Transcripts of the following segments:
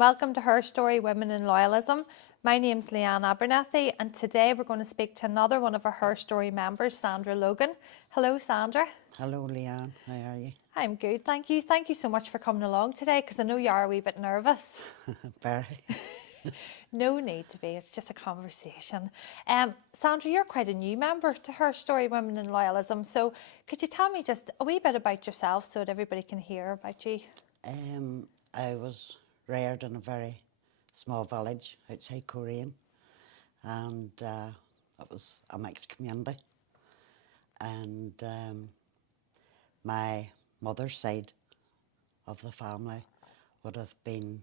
welcome to Her Story, Women in Loyalism. My name's Leanne Abernethy, and today we're going to speak to another one of our Her Story members, Sandra Logan. Hello, Sandra. Hello, Leanne. How are you? I'm good, thank you. Thank you so much for coming along today, because I know you are a wee bit nervous. Very. No need to be, it's just a conversation. Sandra, you're quite a new member to Her Story, Women in Loyalism, so could you tell me just a wee bit about yourself so that everybody can hear about you? I was reared in a very small village outside Korean, and it was a mixed community. And my mother's side of the family would have been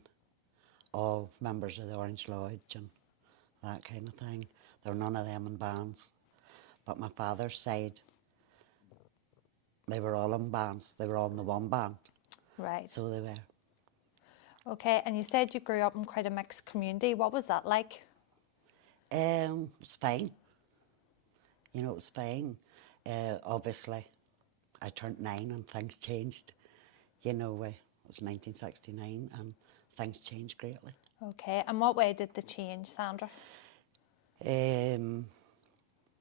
all members of the Orange Lodge and that kind of thing. There were none of them in bands. But my father's side, they were all in bands. They were all in the one band. Right. So they were. Okay, and you said you grew up in quite a mixed community. What was that like? It was fine. You know, it was fine. Obviously, I turned 9 and things changed. You know, it was 1969 and things changed greatly. Okay, and what way did they change, Sandra?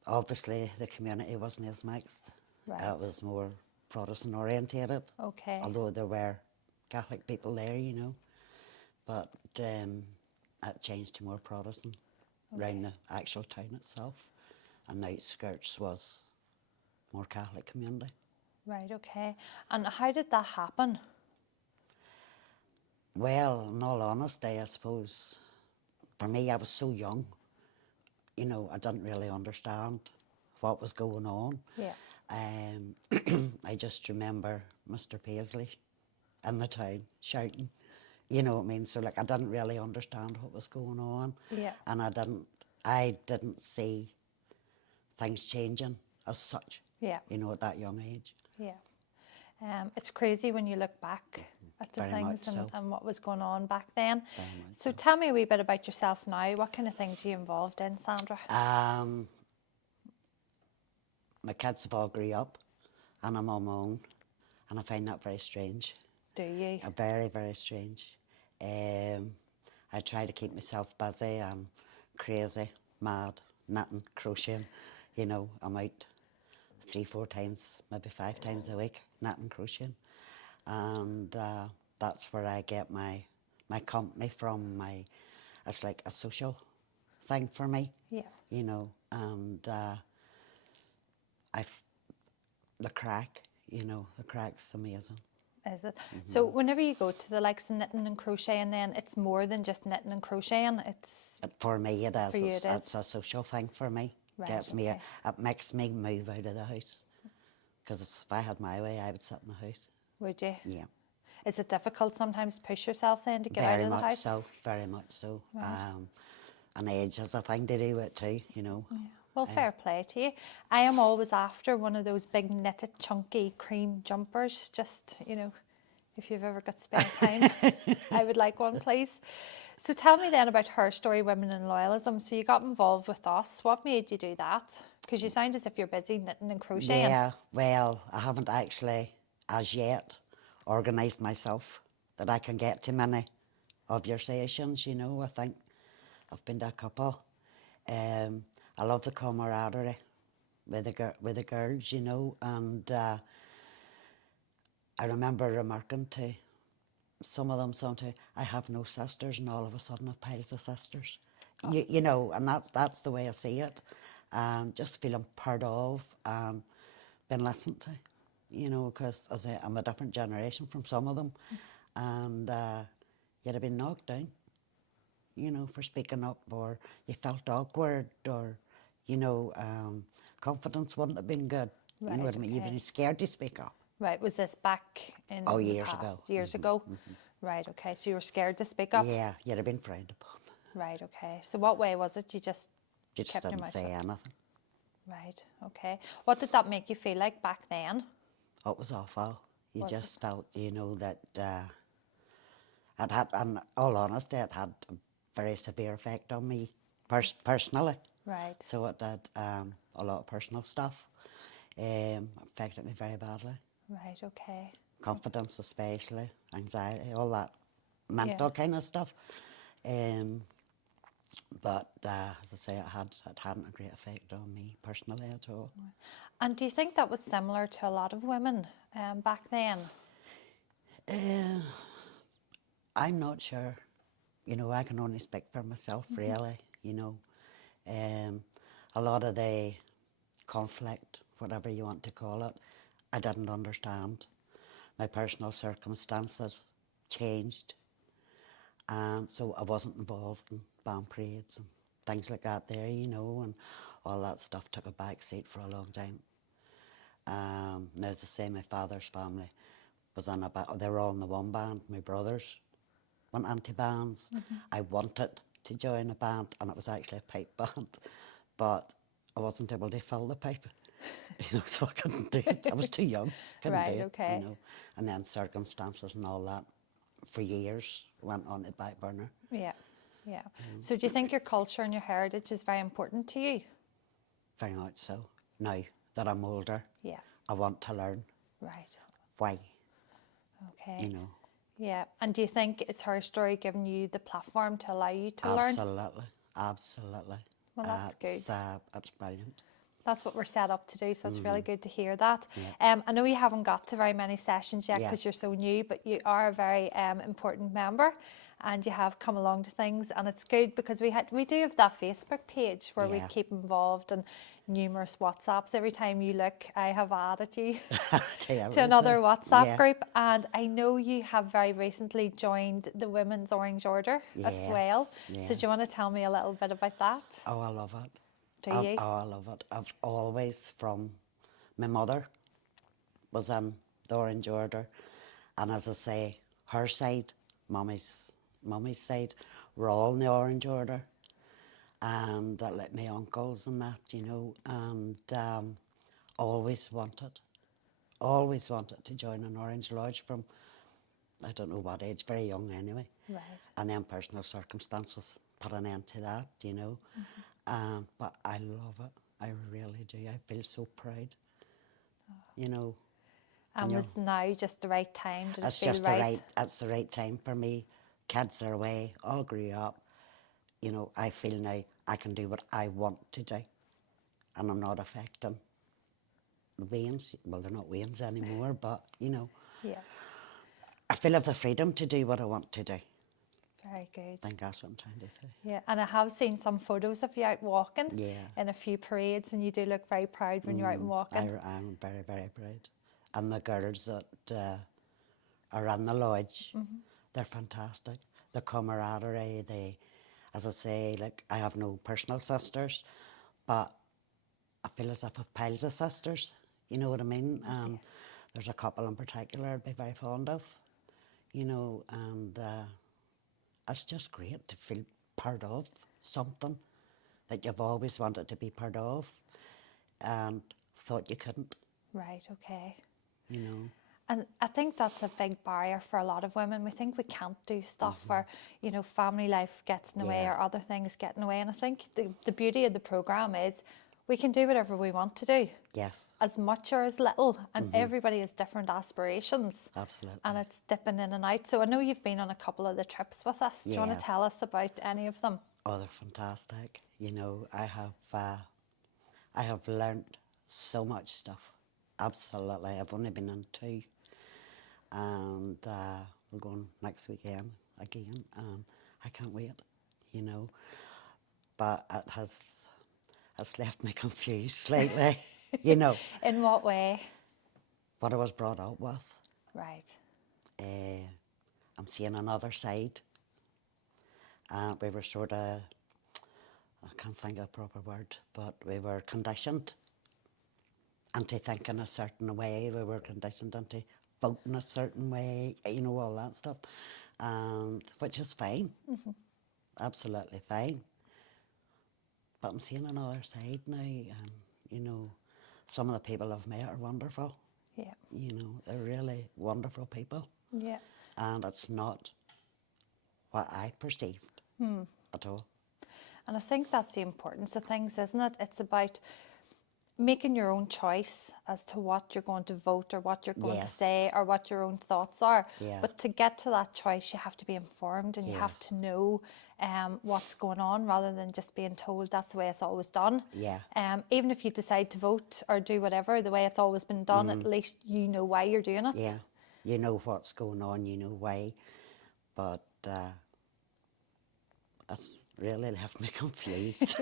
Obviously, the community wasn't as mixed. Right. It was more Protestant orientated. Okay. Although there were Catholic people there, you know. But it changed to more Protestant around the actual town itself. And the outskirts was more Catholic community. Right, okay. And how did that happen? Well, in all honesty, I suppose, for me, I was so young, you know, I didn't really understand what was going on. Yeah. I just remember Mr. Paisley in the town shouting, you know what I mean? So, like, I didn't really understand what was going on. Yeah. And I didn't see things changing as such, Yeah. you know, at that young age. Yeah. It's crazy when you look back at the Very things much so. and what was going on back then. Very much So so. tell me a wee bit about yourself now. What kind of things are you involved in, Sandra? My kids have all grew up and I'm on my own, and I find that very strange. Do you? Very, very strange. I try to keep myself busy. I'm crazy, mad, knitting, crocheting. You know, I'm out 3-4 times, maybe 5 times a week, knitting, crocheting. And that's where I get my company from. It's like a social thing for me. Yeah. You know, and the crack, you know, the crack's amazing. Is it? So whenever you go to the likes of knitting and crocheting, then it's more than just knitting and crocheting. It's For me, it is. For you it is. It's a social thing for me. Right, Gets me. okay. It makes me move out of the house. Because if I had my way, I would sit in the house. Would you? Yeah. Is it difficult sometimes to push yourself then to get out Very of the much house? so. Very much so. And age has a thing to do with it too, you know. Yeah. Well, fair play to you. I am always after one of those big knitted, chunky cream jumpers. Just, you know, if you've ever got spare time, I would like one, please. So tell me then about Her Story, Women in Loyalism. So you got involved with us. What made you do that? Because you sound as if you're busy knitting and crocheting. Yeah, well, I haven't actually, as yet, organised myself that I can get to many of your sessions, you know. I think I've been to a couple. I love the camaraderie with the girls, you know, and I remember remarking to some of them sometimes, I have no sisters, and all of a sudden I've piles of sisters. Oh. You know, and that's the way I see it. Just feeling part of and being listened to, you know, because as I'm a different generation from some of them, and yet I've been knocked down, you know, for speaking up, or you felt awkward, or, you know, confidence wouldn't have been good. Right, you know what I mean? You've okay. been scared to speak up. Right, was this back in Oh, the years past? ago. Years ago? Right, okay, so you were scared to speak up? Yeah, you'd have been frowned upon. Right, okay. So what way was it? You just Just kept your didn't mouth say shut? anything. Right, okay. What did that make you feel like back then? Oh, it was awful. You Was just felt, you know, that it had, in all honesty, it had a very severe effect on me personally. Right. So it did a lot of personal stuff. Affected me very badly. Right, okay. Confidence especially, anxiety, all that. mental kind of stuff. But as I say, it hadn't a great effect on me personally at all. And do you think that was similar to a lot of women back then? Uh, I'm not sure. You know, I can only speak for myself, really. You know, a lot of the conflict, whatever you want to call it, I didn't understand. My personal circumstances changed, and so I wasn't involved in band parades and things like that there, you know, and all that stuff took a back seat for a long time. Now, as I say, my father's family was on they were all in the one band. My brothers went into bands. I wanted to join a band, and it was actually a pipe band, but I wasn't able to fill the pipe, you know, so I couldn't do it. I was too young, couldn't do Right, it, okay. you know. And then circumstances and all that, for years, went on the back burner. Yeah, yeah. So do you think your culture and your heritage is very important to you? Very much so. Now that I'm older, Yeah. I want to learn Right. why, Okay. you know. Yeah. And do you think it's HERstory giving you the platform to allow you to learn? Absolutely, absolutely. Well, that's good. It's brilliant. That's what we're set up to do, so it's really good to hear that. Yeah. I know you haven't got to very many sessions yet Yeah. because you're so new, but you are a very important member, and you have come along to things, and it's good because we do have that Facebook page where we Yeah. keep involved, and numerous WhatsApps. Every time you look, I have added you to another WhatsApp Yeah. group, and I know you have very recently joined the Women's Orange Order as well. Yes, So do you want to yes. tell me a little bit about that? Oh, I love it. Do you? I love it. I've always, from my mother was in the Orange Order, and as I say, her side, mummy's side, were all in the Orange Order, and like my uncles and that, you know, and always wanted to join an Orange Lodge from, I don't know what age, very young anyway. Right. And then personal circumstances put an end to that, you know. But I love it. I really do. I feel so proud, you know. And you was know, now just the right time? Did it it's feel just right? it's the right time for me. Kids are away, all grew up. You know, I feel now I can do what I want to do. And I'm not affecting the Waynes. Well, they're not Waynes anymore, but, you know, Yeah, I feel I have the freedom to do what I want to do. I very good. think that's what I'm trying to say. Yeah, and I have seen some photos of you out walking Yeah. in a few parades, and you do look very proud when you're out and walking. I'm very, very proud. And the girls that are in the lodge, they're fantastic. The camaraderie, as I say, like, I have no personal sisters, but I feel as if I've piles of sisters, you know what I mean? And there's a couple in particular I'd be very fond of, you know, and it's just great to feel part of something that you've always wanted to be part of and thought you couldn't, Right, okay. you know. And I think that's a big barrier for a lot of women. We think we can't do stuff, or, you know, family life gets in the way, Yeah. or other things get in the way. And I think the beauty of the programme is we can do whatever we want to do, Yes, as much or as little, and everybody has different aspirations. absolutely. And it's dipping in and out. So I know you've been on a couple of the trips with us. Do you want to Yes. tell us about any of them? Oh, they're fantastic. You know, I have learnt so much stuff. Absolutely. I've only been on 2, and we're going next weekend again. I can't wait, you know. But it's left me confused slightly, you know, In what way? what I was brought up with. Right. I'm seeing another side. We were sort of, I can't think of a proper word, but we were conditioned into thinking a certain way. We were conditioned into voting a certain way, you know, all that stuff, and which is fine, absolutely fine. But I'm seeing another side now, and you know, some of the people I've met are wonderful. Yeah. You know, they're really wonderful people, Yeah. and it's not what I perceived at all. And I think that's the importance of things, isn't it? It's about making your own choice as to what you're going to vote or what you're going to Yes. say or what your own thoughts are. Yeah. But to get to that choice, you have to be informed and you have Yes. to know what's going on rather than just being told that's the way it's always done. Yeah. Even if you decide to vote or do whatever the way it's always been done, at least you know why you're doing it. Yeah. You know what's going on, you know why. But that's really left me confused.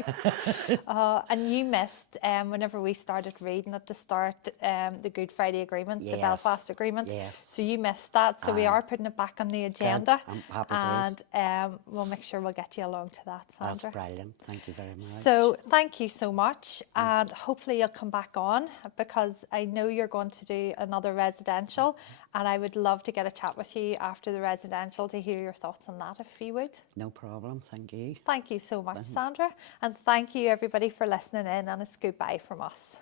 And you missed, whenever we started reading at the start, the Good Friday Agreement, the Yes. Belfast Agreement. Yes. So you missed that. So we are putting it back on the agenda. I'm happy days. And we'll make sure we'll get you along to that, That's Sandra. brilliant. Thank you very much. So thank you so much, and hopefully you'll come back on, because I know you're going to do another residential, and I would love to get a chat with you after the residential to hear your thoughts on that, if you would. No problem. Thank you. Thank you so much, Sandra, and thank you everybody for listening in, and it's goodbye from us.